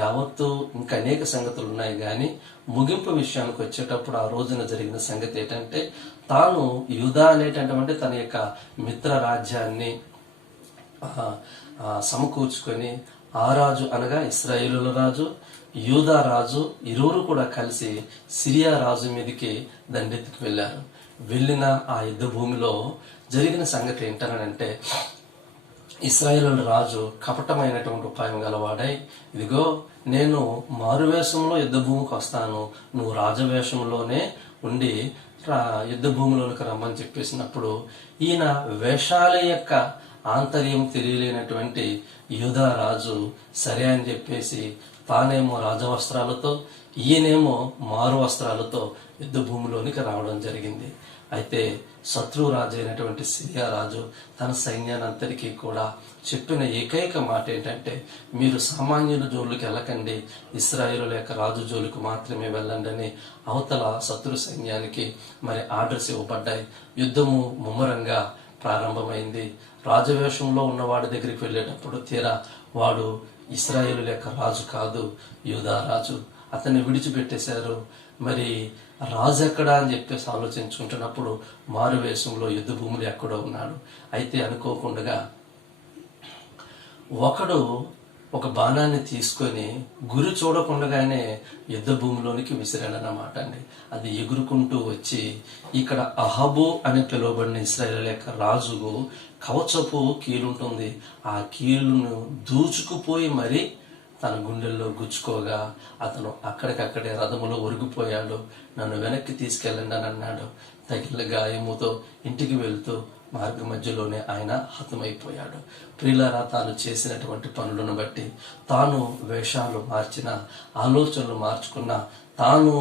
యావత్తు ఇంకా అనేక సంగతులు ఉన్నాయి, కానీ ముగింపు విషయానికి వచ్చేటప్పుడు ఆ రోజున జరిగిన సంగతి ఏంటంటే, తాను యూదా అనేటటువంటి తన యొక్క మిత్ర రాజ్యాన్ని సమకూర్చుకొని ఆ రాజు అనగా ఇశ్రాయేలుల రాజు, యూదా రాజు ఇరువురు కూడా కలిసి సిరియా రాజు మీదకి దండెత్తుకు వెళ్ళారు. వెళ్ళిన ఆ యుద్ధ భూమిలో జరిగిన సంగతి ఏంటనంటే, ఇశ్రాయేలు రాజు కపటమైనటువంటి ఉపాయం గలవాడై, ఇదిగో నేను మారువేషంలో యుద్ధ భూమికి వస్తాను, నువ్వు రాజవేషంలోనే ఉండి యుద్ధ భూమిలోనికి రమ్మని చెప్పేసినప్పుడు ఈయన వేషాల యొక్క ఆంతర్యం తెలియలేనటువంటి యూదా రాజు సరే అని చెప్పేసి తానేమో రాజవస్త్రాలతో, ఈయనేమో మారు వస్త్రాలతో యుద్ధ భూమిలోనికి రావడం జరిగింది. అయితే శత్రు రాజు అయినటువంటి సిరియా రాజు తన సైన్యాన్ని అంతటికీ కూడా చెప్పిన ఏకైక మాట ఏంటంటే, మీరు సామాన్యుల జోలికి వెళ్ళకండి, ఇశ్రాయేలు యొక్క రాజు జోలికి మాత్రమే వెళ్ళండి అని అవతల శత్రు సైన్యానికి మరి ఆర్డర్స్ ఇవ్వబడ్డాయి. యుద్ధము ముమ్మరంగా ప్రారంభమైంది. రాజవేషంలో ఉన్నవాడి దగ్గరికి వెళ్ళేటప్పుడు తీరా వాడు ఇశ్రాయేలు యొక్క రాజు కాదు, యూదా రాజు. అతన్ని విడిచిపెట్టేశారు. మరి రాజు ఎక్కడా అని చెప్పేసి ఆలోచించుకుంటున్నప్పుడు మారువేషంలో యుద్ధ భూములు ఎక్కడో ఉన్నాడు. అయితే అనుకోకుండా ఒకడు ఒక బాణాన్ని తీసుకొని గురి చూడకుండానే యుద్ధ భూమిలోనికి విసిరాడన్నమాట అండి. అది ఎగురుకుంటూ వచ్చి ఇక్కడ అహాబు అని పిలువబడిన ఇశ్రాయేలు యొక్క రాజుకు కవచపు కీలుంటుంది. ఆ కీలును దూచుకుపోయి మరి తన గుండెల్లో గుచ్చుకోగా అతను అక్కడికక్కడే రథములో ఒరిగిపోయాడు. నన్ను వెనక్కి తీసుకెళ్ళండి అని అన్నాడు. తగిలిన గాయముతో ఇంటికి వెళ్తూ మార్గ మధ్యలోనే ఆయన హతమైపోయాడు. ప్రియులారా, తాను చేసినటువంటి పనులను బట్టి, తాను వేషాలు మార్చిన, ఆలోచనలు మార్చుకున్న, తాను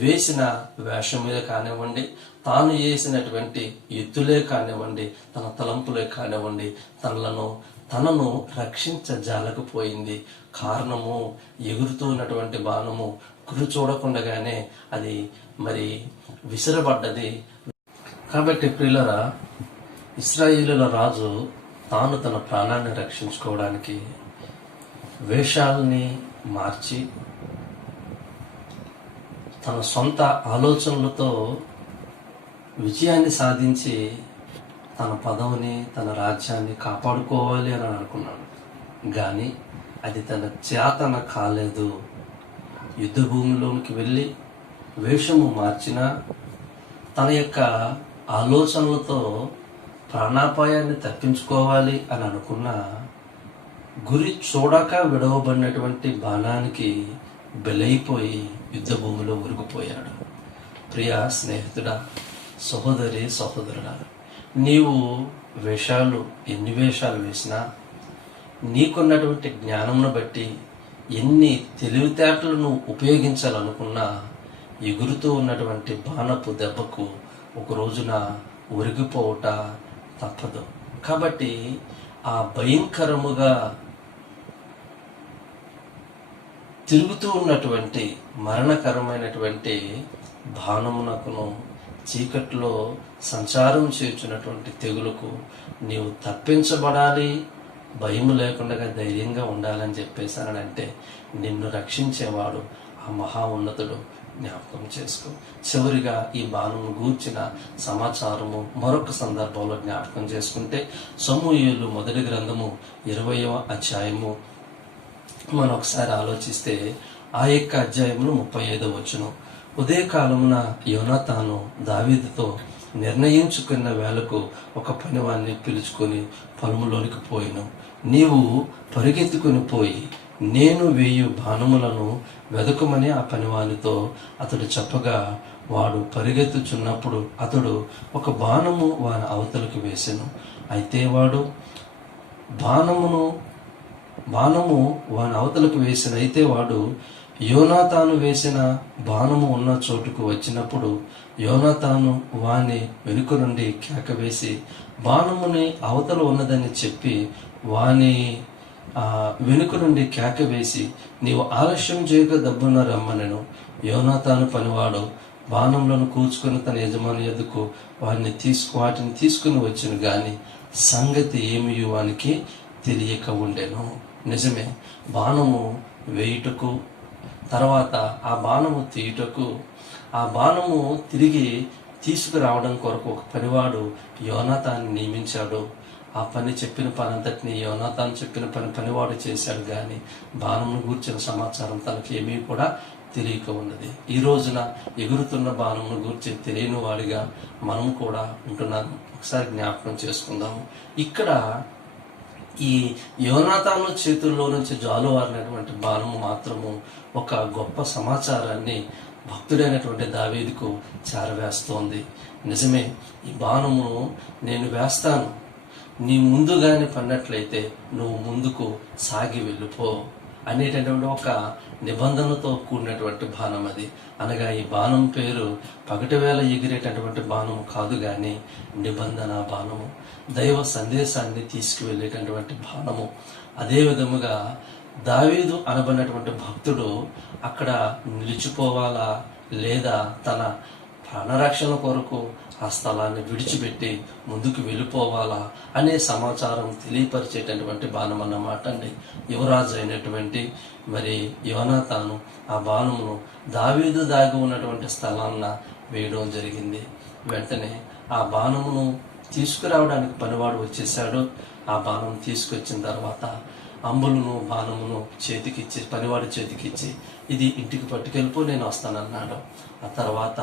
వేసిన వేషం మీద కానివ్వండి, తాను వేసినటువంటి ఎత్తులే కానివ్వండి, తన తలంపులే కానివ్వండి, తనను రక్షించజాలకపోయింది. కారణము ఎగురుతున్నటువంటి బాణము గురి చూడకుండానే అది మరి విసిరబడ్డది. కాబట్టి ప్రియులరా, ఇశ్రాయేలుల రాజు తాను తన ప్రాణాన్ని రక్షించుకోవడానికి వేషాలని మార్చి తన సొంత ఆలోచనలతో విజయాన్ని సాధించి తన పదవిని, తన రాజ్యాన్ని కాపాడుకోవాలి అని అనుకున్నాడు. కానీ అది తన చేతన కాలేదు. యుద్ధ భూమిలోనికి వెళ్ళి వేషము మార్చిన తన యొక్క ఆలోచనలతో ప్రాణాపాయాన్ని తప్పించుకోవాలి అని అనుకున్న, గురి చూడక విడవబడినటువంటి బాణానికి బలైపోయి యుద్ధ భూమిలో ఉరిగిపోయాడు. ప్రియ స్నేహితుడా, సహోదరి సహోదరుడా, నీవు ఎన్ని వేషాలు వేసినా, నీకున్నటువంటి జ్ఞానంను బట్టి ఎన్ని తెలివితేటలను ఉపయోగించాలనుకున్నా ఎగురుతూ ఉన్నటువంటి బాణపు దెబ్బకు ఒక రోజున ఒరిగిపోవుట తప్పదు. కాబట్టి ఆ భయంకరముగా తిరుగుతూ ఉన్నటువంటి మరణకరమైనటువంటి బాణమునకును, చీకట్లో సంచారం చేర్చున్నటువంటి తెగులుకు నీవు తప్పించబడాలి, భయము లేకుండా ధైర్యంగా ఉండాలని చెప్పేశానంటే నిన్ను రక్షించేవాడు ఆ మహా ఉన్నతుడు. జ్ఞాపకం చేసుకో. చివరిగా ఈ బాణము గూర్చిన సమాచారము మరొక సందర్భంలో జ్ఞాపకం చేసుకుంటే, సమూయేలు మొదటి గ్రంథము 20వ అధ్యాయము మనం ఒకసారి ఆలోచిస్తే ఆ యొక్క అధ్యాయమును 35వ వచనం. ఉదయకాలమున యోనాతాను దావీదుతో నిర్ణయించుకున్న వేళకు ఒక పనివాణ్ణి పిలుచుకొని పొలములోనికి పోయిను. నీవు పరిగెత్తుకుని పోయి నేను 1000 బాణములను వెదకమని ఆ పనివానితో అతడు చెప్పగా, వాడు పరిగెత్తుచున్నప్పుడు అతడు ఒక బాణము వాని అవతలకు వేసెను. అయితే వాడు బాణము వాని అవతలకు వేసిన అయితే వాడు యోనాతాను వేసిన బాణము ఉన్న చోటుకు వచ్చినప్పుడు యోనాతాను వాని వెనుక నుండి కేక వేసి బాణముని అవతల ఉన్నదని చెప్పి వాని వెనుక నుండి కేక వేసి, నీవు ఆలస్యం చేయక దబ్బున రమ్మనెను. యోనాతాను పనివాడు బాణములను కూర్చుకొని తన యజమాని ఎదుకు వాటిని తీసుకుని వచ్చును గాని సంగతి ఏమి వానికి తెలియక ఉండెను. నిజమే, బాణము వేయుటకు, తర్వాత ఆ బాణము తీయుటకు, ఆ బాణము తిరిగి తీసుకురావడం కొరకు ఒక పనివాడు యోనాతాన్ని నియమించాడు. ఆ పని చెప్పిన పని అంతటినీ యోనాతాను చెప్పిన పనివాడు చేశాడు, కానీ బాణమును గూర్చిన సమాచారం తనకి ఏమీ కూడా తెలియక ఉన్నది. ఈ రోజున ఎగురుతున్న బాణమును గూర్చి తెలియని వాడిగా మనం కూడా ఉంటున్నాము. ఒకసారి జ్ఞాపకం చేసుకుందాము. ఇక్కడ ఈ యోనాతాను చేతుల్లో నుంచి జాలువారినటువంటి బాణము మాత్రము ఒక గొప్ప సమాచారాన్ని భక్తుడైనటువంటి దావీదుకు చేరవేస్తోంది. నిజమే, ఈ బాణము నేను వేస్తాను, నీ ముందుగానే పడినట్లయితే నువ్వు ముందుకు సాగి వెళ్ళిపో అనేటటువంటి ఒక నిబంధనతో కూడినటువంటి బాణం అది. అనగా ఈ బాణం పేరు పగటి వేళ ఎగిరేటటువంటి బాణము కాదు, కానీ నిబంధన బాణము, దైవ సందేశాన్ని తీసుకువెళ్ళేటటువంటి బాణము. అదే విధముగా దావీదు అనబడినటువంటి భక్తుడు అక్కడ నిలిచిపోవాలా లేదా తన ప్రాణరక్షణ కొరకు ఆ స్థలాన్ని విడిచిపెట్టి ముందుకు వెళ్ళిపోవాలా అనే సమాచారం తెలియపరిచేటటువంటి బాణం అన్నమాట అండి. యువరాజు అయినటువంటి మరి యోనాతాను ఆ బాణమును దావీదు దాగి ఉన్నటువంటి స్థలాన్న వేయడం జరిగింది. వెంటనే ఆ బాణమును తీసుకురావడానికి పనివాడు వచ్చేసాడు. ఆ బాణం తీసుకొచ్చిన తర్వాత అంబులను బాణమును చేతికిచ్చి, పనివాడి చేతికిచ్చి, ఇది ఇంటికి పట్టుకెళ్ళిపో, నేను వస్తానన్నాడు. ఆ తర్వాత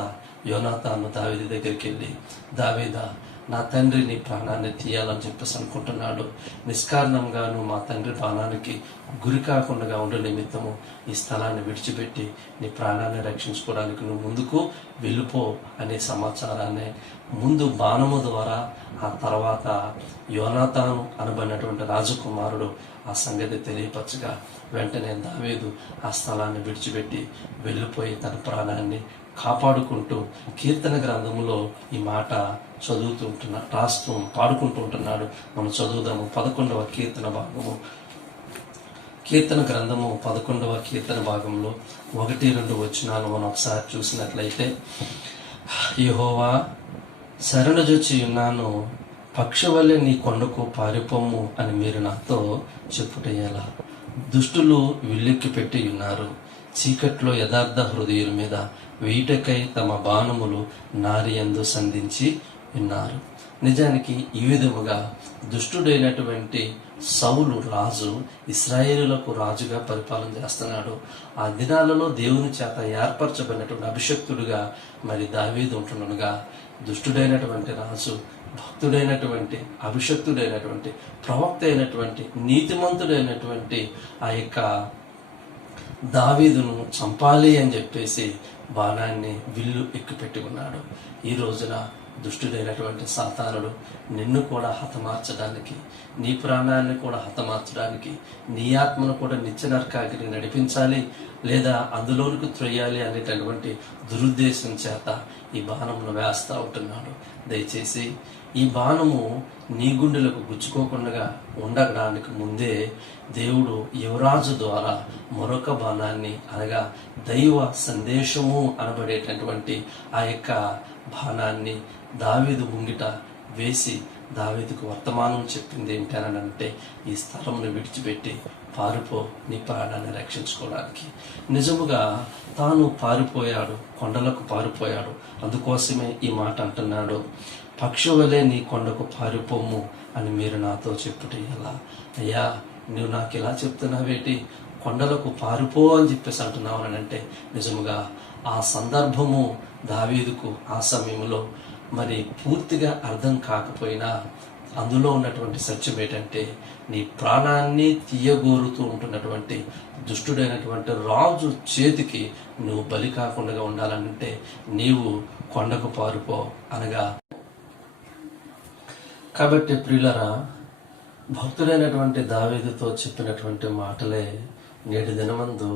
యోనాతాను దావీదు దగ్గరికి వెళ్ళి, దావీదా, నా తండ్రి నీ ప్రాణాన్ని తీయాలని చెప్పేసి అనుకుంటున్నాడు. నిష్కారణంగా నువ్వు మా తండ్రి ప్రాణానికి గురి కాకుండా ఉండే నిమిత్తము ఈ స్థలాన్ని విడిచిపెట్టి నీ ప్రాణాన్ని రక్షించుకోవడానికి నువ్వు ముందుకు వెళ్ళిపో అనే సమాచారాన్ని ముందు బాణము ద్వారా, ఆ తర్వాత యోనాతాను అనబడినటువంటి రాజకుమారుడు ఆ సంగతి తెలియపరచగా వెంటనే దావీదు ఆ స్థలాన్ని విడిచిపెట్టి వెళ్ళిపోయి తన ప్రాణాన్ని కాపాడుకుంటూ కీర్తన గ్రంథములో ఈ మాట పాడుకుంటూ ఉంటున్నాడు. మనం చదువుదాము. 11వ కీర్తన భాగము, కీర్తన గ్రంథము 11వ కీర్తన భాగంలో 1-2 వచనాలు మనం ఒకసారి చూసినట్లయితే, యెహోవా శరణుజొచ్చి ఉన్నాను, పక్షివల్లే నీ కొండకు పారిపోము అని మీరు నాతో చెప్పుటయ్యేలా. దుష్టులు విల్లెక్కి పెట్టి ఉన్నారు, చీకట్లో యథార్థ హృదయుల మీద వేయుటకై తమ బాణములు నారియందు సంధించి ఉన్నారు. నిజానికి ఈ విధముగా దుష్టుడైనటువంటి సౌలు రాజు ఇశ్రాయేలులకు రాజుగా పరిపాలన చేస్తున్నాడు. ఆ దినాలలో దేవుని చేత ఏర్పరచబడినటువంటి అభిషక్తుడుగా మరి దావీదు ఉంటుండగా, దుష్టుడైనటువంటి రాజు భక్తుడైనటువంటి అభిషక్తుడైనటువంటి ప్రవక్త అయినటువంటి నీతిమంతుడైనటువంటి ఆ యొక్క దావీదును చంపాలి అని చెప్పేసి బాణాన్ని విల్లు ఎక్కుపెట్టి ఉన్నాడు. ఈ రోజున దుష్టుడైనటువంటి సాతానుడు నిన్ను కూడా హతమార్చడానికి, నీ ప్రాణాన్ని కూడా హతమార్చడానికి, నీ ఆత్మను కూడా నిత్య నరకాగ్ని నడిపించాలి లేదా అందులోనికి త్రొయ్యాలి అనేటటువంటి దురుద్దేశం చేత ఈ బాణమును వేస్తా ఉంటున్నాడు. దయచేసి ఈ బాణము నీ గుండెలకు గుచ్చుకోకుండా ఉండడానికి ముందే దేవుడు యువరాజు ద్వారా మరొక బాణాన్ని, అనగా దైవ సందేశము అనబడేటటువంటి ఆ యొక్క బాణాన్ని దావీదు ముంగిట వేసి దావీదుకు వర్తమానం చెప్పింది ఏంటనంటే, ఈ స్థలంను విడిచిపెట్టి పారిపో, నీ ప్రాణాన్ని రక్షించుకోవడానికి. నిజముగా తాను పారిపోయాడు, కొండలకు పారిపోయాడు. అందుకోసమే ఈ మాట అంటున్నాడు, పక్షి వలె నీ కొండకు పారిపోము అని మీరు నాతో చెప్పుట ఎలా? అయ్యా, నువ్వు నాకు ఇలా చెప్తున్నావేటి, కొండలకు పారిపో అని చెప్పేసి అంటున్నావు అని అంటే, నిజముగా ఆ సందర్భము దావీదుకు ఆ సమయంలో మరి పూర్తిగా అర్థం కాకపోయినా అందులో ఉన్నటువంటి సత్యం ఏంటంటే, నీ ప్రాణాన్ని తీయగోరుతూ ఉంటున్నటువంటి దుష్టుడైనటువంటి రాజు చేతికి నువ్వు బలి కాకుండా ఉండాలంటే నీవు కొండకు పారిపో అనగా. కాబట్టి ప్రియులరా, భక్తుడైనటువంటి దావీదుతో చెప్పినటువంటి మాటలే నేటి దినమందు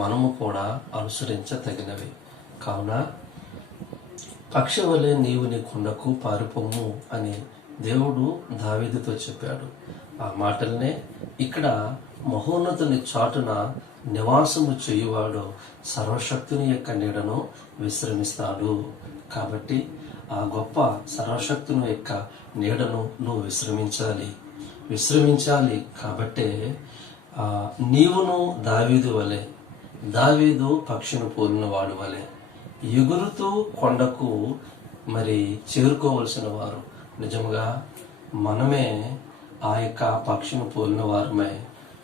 మనము కూడా అనుసరించదగినవి. కావున పక్షి వలె నీవు నీ కొండకు పారిపోము అని దేవుడు దావీదుతో చెప్పాడు. ఆ మాటలనే ఇక్కడ మహోన్నతుని చాటున నివాసము చేయువాడు సర్వశక్తుని యొక్క నీడను విశ్రమిస్తాడు. కాబట్టి ఆ గొప్ప సర్వశక్తుని యొక్క నీడను నువ్వు విశ్రమించాలి. కాబట్టే నీవును దావీదు వలె, దావీదు పక్షిని పోలిన వాడు వలె ఎగురుతూ కొండకు మరి చేరుకోవలసిన వారు. నిజముగా మనమే ఆ యొక్క పక్షిని పోలిన వారమై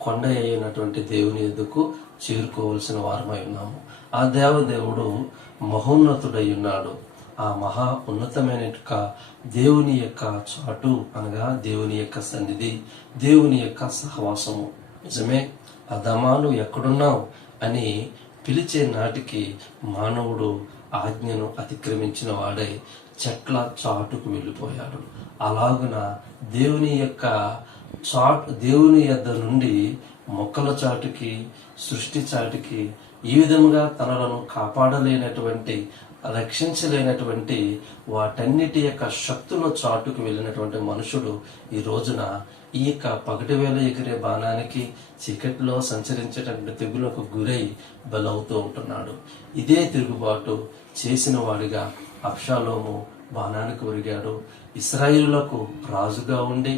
కొండ అయినటువంటి దేవుని ఎద్దుకు చేరుకోవలసిన వారమై ఉన్నాము. ఆ దేవదేవుడు మహోన్నతుడై ఉన్నాడు. ఆ మహా ఉన్నతమైన దేవుని యొక్క చాటు, అనగా దేవుని యొక్క సన్నిధి, దేవుని యొక్క సహవాసము. నిజమే, అదమాను ఎక్కడున్నావు అని పిలిచే నాటికి మానవుడు ఆజ్ఞను అతిక్రమించిన వాడై చెట్ల చాటుకు వెళ్ళిపోయాడు. అలాగున దేవుని యొద్ద నుండి మొక్కల చాటుకి, సృష్టి చాటుకి, ఈ విధముగా తనలను కాపాడలేనటువంటి, రక్షించలేనటువంటి వాటన్నిటి యొక్క శక్తుల చాటుకు వెళ్ళినటువంటి మనుషుడు ఈ రోజున ఈ యొక్క పగటి వేళ ఎగిరే బాణానికి, చీకటిలో సంచరించేటటువంటి తెగులకు గురై బలవుతూ ఉంటున్నాడు. ఇదే తిరుగుబాటు చేసిన వాడిగా అబ్షాలోము బాణానికి ఒరిగాడు. ఇశ్రాయేలులకు రాజుగా ఉండి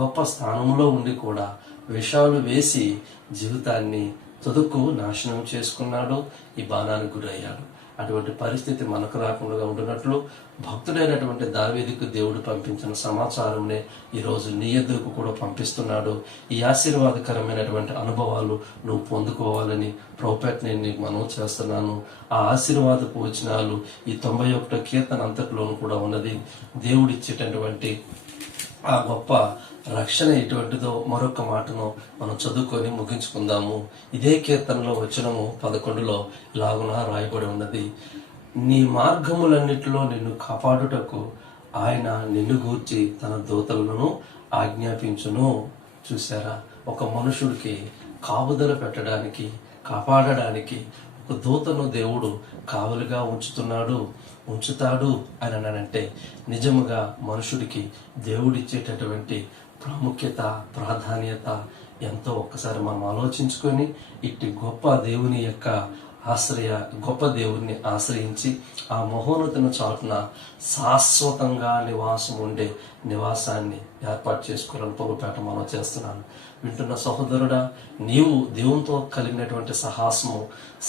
గొప్ప స్థానంలో ఉండి కూడా విషాలు వేసి జీవితాన్ని తుదకు నాశనం చేసుకున్నాడు. ఈ బాణానికి గురయ్యాడు. అటువంటి పరిస్థితి మనకు రాకుండా ఉంటున్నట్లు భక్తుడైనటువంటి దావీదుకు దేవుడు పంపించిన సమాచారంనే ఈరోజు నీ ఎదురుకు కూడా పంపిస్తున్నాడు. ఈ ఆశీర్వాదకరమైనటువంటి అనుభవాలు నువ్వు పొందుకోవాలని ప్రభుపేట నేను నీకు మనవి చేస్తున్నాను. ఆ ఆశీర్వాదపు వచనాలు ఈ 91వ కీర్తన అంతట్లోనూ కూడా ఉన్నది. దేవుడిచ్చేటటువంటి ఆ గొప్ప రక్షణ ఎటువంటిదో మరొక మాటను మనం చదువుకొని ముగించుకుందాము. ఇదే కీర్తనలో వచనము 11లో ఇలాగున రాయబడి ఉన్నది, నీ మార్గములన్నిటిలో నిన్ను కాపాడుటకు ఆయన నిన్ను గూర్చి తన దూతలను ఆజ్ఞాపించును. చూసారా, ఒక మనుషుడికి కాపుదల పెట్టడానికి, కాపాడడానికి ఒక దూతను దేవుడు కావలిగా ఉంచుతాడు అని అనంటే, నిజముగా మనుషుడికి దేవుడిచ్చేటటువంటి ప్రాముఖ్యత, ప్రాధాన్యత ఎంతో ఒక్కసారి మనం ఆలోచించుకొని ఇట్టి గొప్ప దేవుని ఆశ్రయించి ఆ మహోన్నతుని చాటున శాశ్వతంగా నివాసం ఉండే నివాసాన్ని ఏర్పాటు చేసుకోవాలని ప్రభుపేట మనం చేస్తున్నాను. వింటున్న సహోదరుడా, నీవు దేవునితో కలిగినటువంటి సహాసము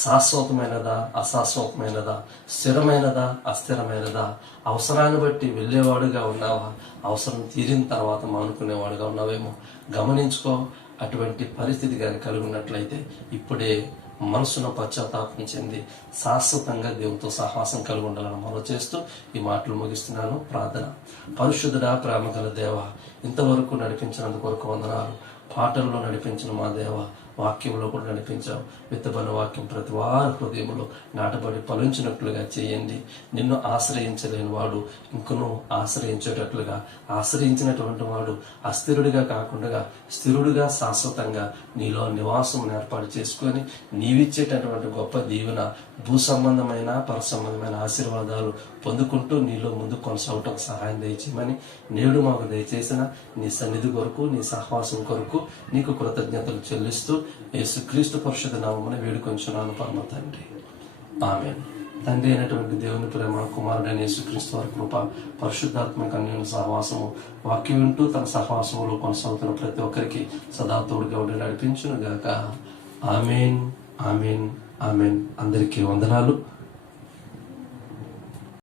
శాశ్వతమైనదా, అశాశ్వతమైనదా, స్థిరమైనదా, అస్థిరమైనదా? అవసరాన్ని బట్టి వెళ్ళేవాడుగా ఉన్నావా? అవసరం తీరిన తర్వాత మానుకునేవాడుగా ఉన్నావేమో గమనించుకో. అటువంటి పరిస్థితి కానీ కలిగి ఉన్నట్లయితే ఇప్పుడే మనసును పశ్చాత్తాపం చెంది శాశ్వతంగా దేవునితో సహవాసం కలిగి ఉండాలని మనం చేస్తూ ఈ మాటలు ముగిస్తున్నాను. ప్రార్థన. పరిశుద్ధుడా, ప్రేమ గల దేవ, ఇంతవరకు నడిపించినందుకు వరకు వందనాలు. పాటల్లో నడిపించిన మా దేవ, వాక్యంలో కూడా నడిపించావు. విత్తబడిన వాక్యం ప్రతి వారి హృదయంలో నాటబడి ఫలించినట్లుగా చేయండి. నిన్ను ఆశ్రయించలేని వాడు ఇంకను ఆశ్రయించేటట్లుగా, ఆశ్రయించినటువంటి వాడు అస్థిరుడిగా కాకుండా స్థిరుడిగా శాశ్వతంగా నీలో నివాసం ఏర్పాటు చేసుకొని నీవిచ్చేటటువంటి గొప్ప దీవెన, భూ సంబంధమైన పర సంబంధమైన ఆశీర్వాదాలు పొందుకుంటూ నీలో ముందు కొనసాగటం సహాయం దయచేయమని నేడు మాకు దయచేసిన నీ సన్నిధి కొరకు, నీ సహవాసం కొరకు నీకు కృతజ్ఞతలు చెల్లిస్తూ యేసుక్రీస్తు పరిశుద్ధ నామమున వేడుకొంచున్నాను పరమ తండ్రి. ఆమేన్. తండ్రి అయినటువంటి దేవుని ప్రేమ, కుమారుడైన యేసుక్రీస్తు వారి కృప, పరిశుద్ధాత్మక అన్యోన్య సహవాసము, వాక్యం వింటూ తన సహవాసములో కొనసాగుతున్న ప్రతి ఒక్కరికి సదా తోడుగా ఉండి నడిపించును గాక. ఆమేన్, ఆమేన్, ఆమేన్. అందరికీ వందనాలు.